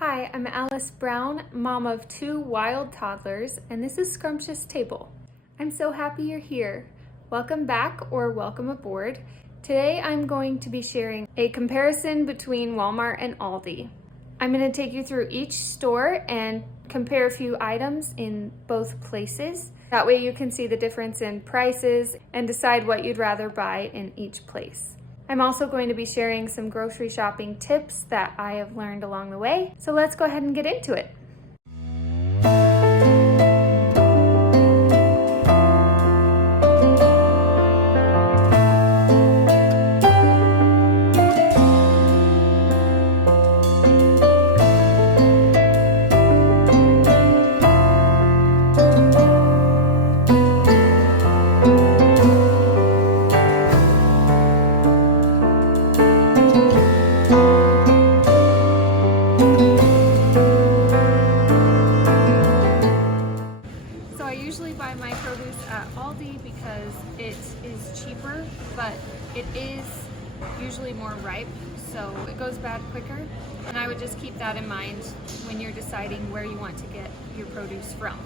Hi, I'm Alice Brown, mom of 2 wild toddlers, and this is Scrumptious Table. I'm so happy you're here. Welcome back or welcome aboard. Today I'm going to be sharing a comparison between Walmart and Aldi. I'm going to take you through each store and compare a few items in both places. That way you can see the difference in prices and decide what you'd rather buy in each place. I'm also going to be sharing some grocery shopping tips that I have learned along the way. So let's go ahead and get into it. Buy my produce at Aldi because it is cheaper, but it is usually more ripe, so it goes bad quicker. And I would just keep that in mind when you're deciding where you want to get your produce from.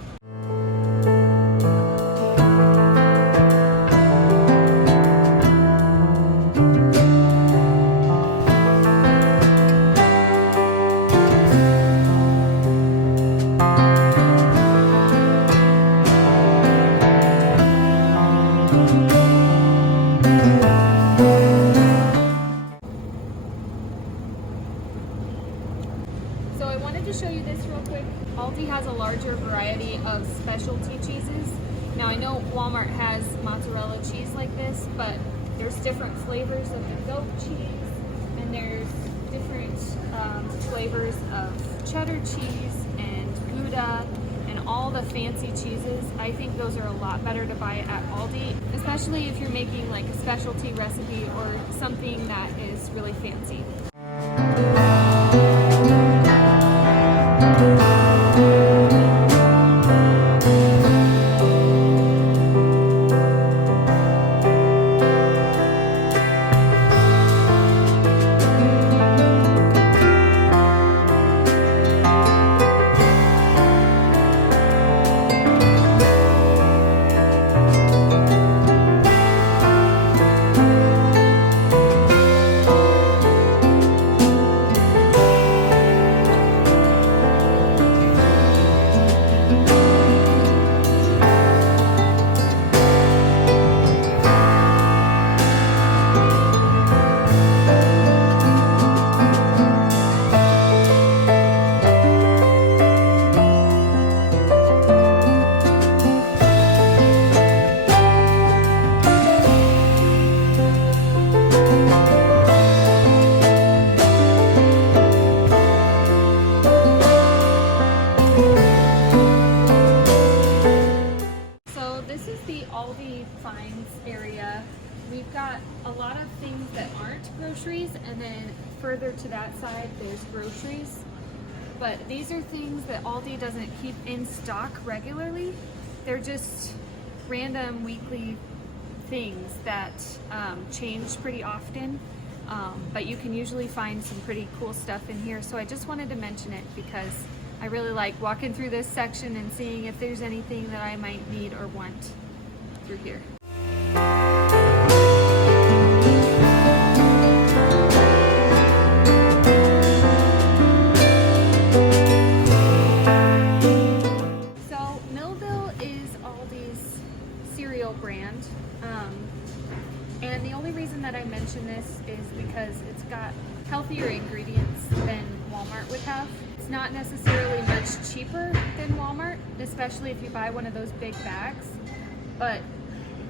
So I wanted to show you this real quick. Aldi has a larger variety of specialty cheeses. Now I know Walmart has mozzarella cheese like this, but there's different flavors of the goat cheese, and there's different flavors of cheddar cheese and Gouda and all the fancy cheeses. I think those are a lot better to buy at Aldi, especially if you're making like a specialty recipe or something that is really fancy. Aldi finds area. We've got a lot of things that aren't groceries, and then further to that side there's groceries. But these are things that Aldi doesn't keep in stock regularly. They're just random weekly things that change pretty often. But you can usually find some pretty cool stuff in here. So I just wanted to mention it because I really like walking through this section and seeing if there's anything that I might need or want through here. So Millville is Aldi's cereal brand, and the only reason that I mention this is because it's got healthier ingredients than Walmart would have. It's not necessarily much cheaper than Walmart, especially if you buy one of those big bags. But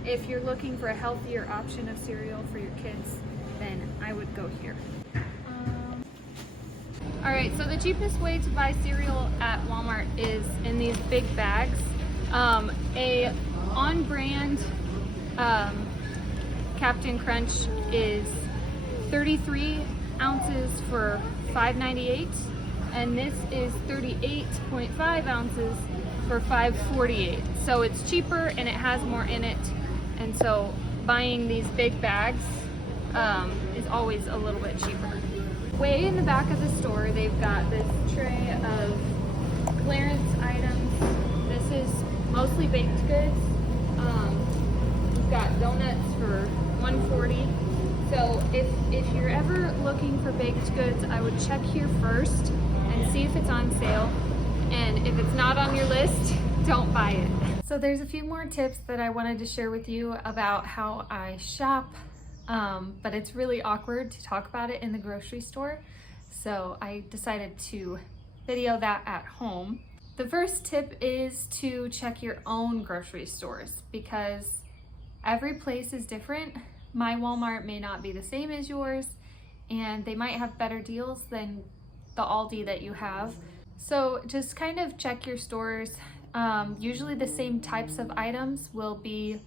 if you're looking for a healthier option of cereal for your kids, then I would go here. Alright, so the cheapest way to buy cereal at Walmart is in these big bags. A on-brand Captain Crunch is 33 ounces for $5.98, and this is 38.5 ounces for $5.48. So it's cheaper and it has more in it, and so buying these big bags is always a little bit cheaper. Way in the back of the store, they've got this tray of clearance items. This is mostly baked goods. We've got donuts for $1.40. So if you're ever looking for baked goods, I would check here first and see if it's on sale. And if it's not on your list, don't buy it. So there's a few more tips that I wanted to share with you about how I shop, but it's really awkward to talk about it in the grocery store. So I decided to video that at home. The first tip is to check your own grocery stores because every place is different. My Walmart may not be the same as yours, and they might have better deals than the Aldi that you have. So just kind of check your stores. Usually the same types of items will be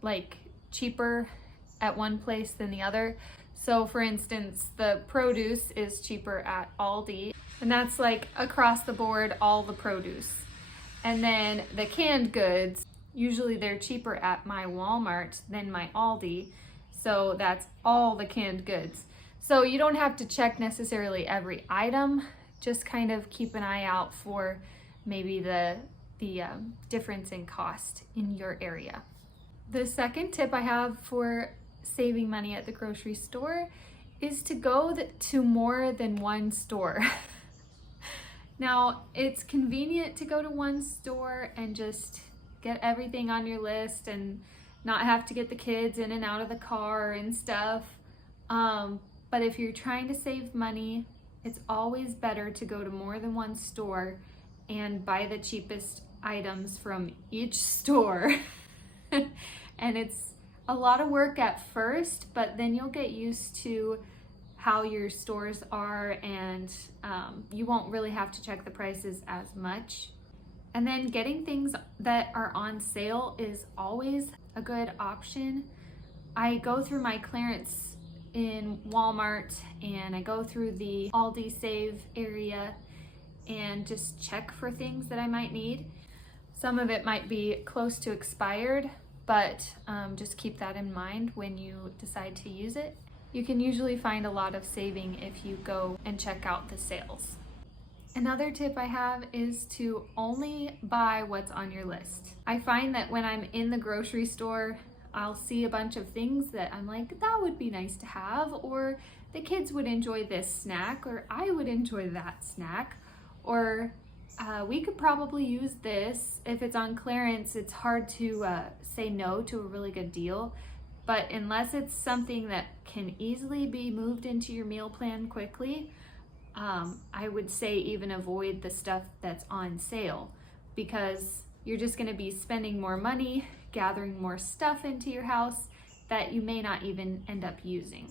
like cheaper at one place than the other. So for instance, the produce is cheaper at Aldi, and that's like across the board, all the produce. And then the canned goods, usually they're cheaper at my Walmart than my Aldi. So that's all the canned goods. So you don't have to check necessarily every item, just kind of keep an eye out for maybe the difference in cost in your area. The second tip I have for saving money at the grocery store is to go to more than one store. Now, it's convenient to go to one store and just get everything on your list and not have to get the kids in and out of the car and stuff. But if you're trying to save money, it's always better to go to more than one store and buy the cheapest items from each store. And it's a lot of work at first, but then you'll get used to how your stores are, and you won't really have to check the prices as much. And then getting things that are on sale is always a good option. I go through my clearance in Walmart and I go through the Aldi Save area and just check for things that I might need. Some of it might be close to expired, but just keep that in mind when you decide to use it. You can usually find a lot of saving if you go and check out the sales. Another tip I have is to only buy what's on your list. I find that when I'm in the grocery store, I'll see a bunch of things that I'm like, that would be nice to have, or the kids would enjoy this snack, or I would enjoy that snack, or we could probably use this. If it's on clearance, it's hard to say no to a really good deal. But unless it's something that can easily be moved into your meal plan quickly, I would say even avoid the stuff that's on sale, because you're just going to be spending more money, gathering more stuff into your house that you may not even end up using.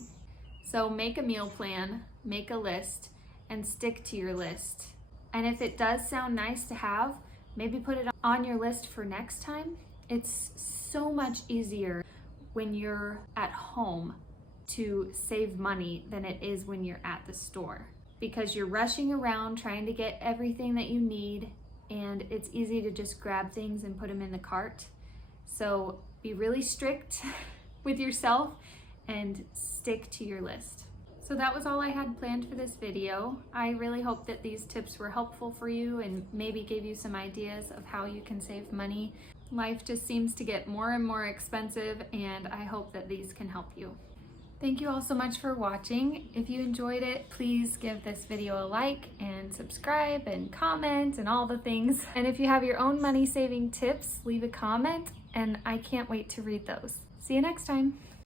So make a meal plan, make a list, and stick to your list. And if it does sound nice to have, maybe put it on your list for next time. It's so much easier when you're at home to save money than it is when you're at the store, because you're rushing around trying to get everything that you need, and it's easy to just grab things and put them in the cart. So be really strict with yourself and stick to your list. So that was all I had planned for this video. I really hope that these tips were helpful for you and maybe gave you some ideas of how you can save money. Life just seems to get more and more expensive, and I hope that these can help you. Thank you all so much for watching. If you enjoyed it, please give this video a like and subscribe and comment and all the things. And if you have your own money saving tips, leave a comment, and I can't wait to read those. See you next time.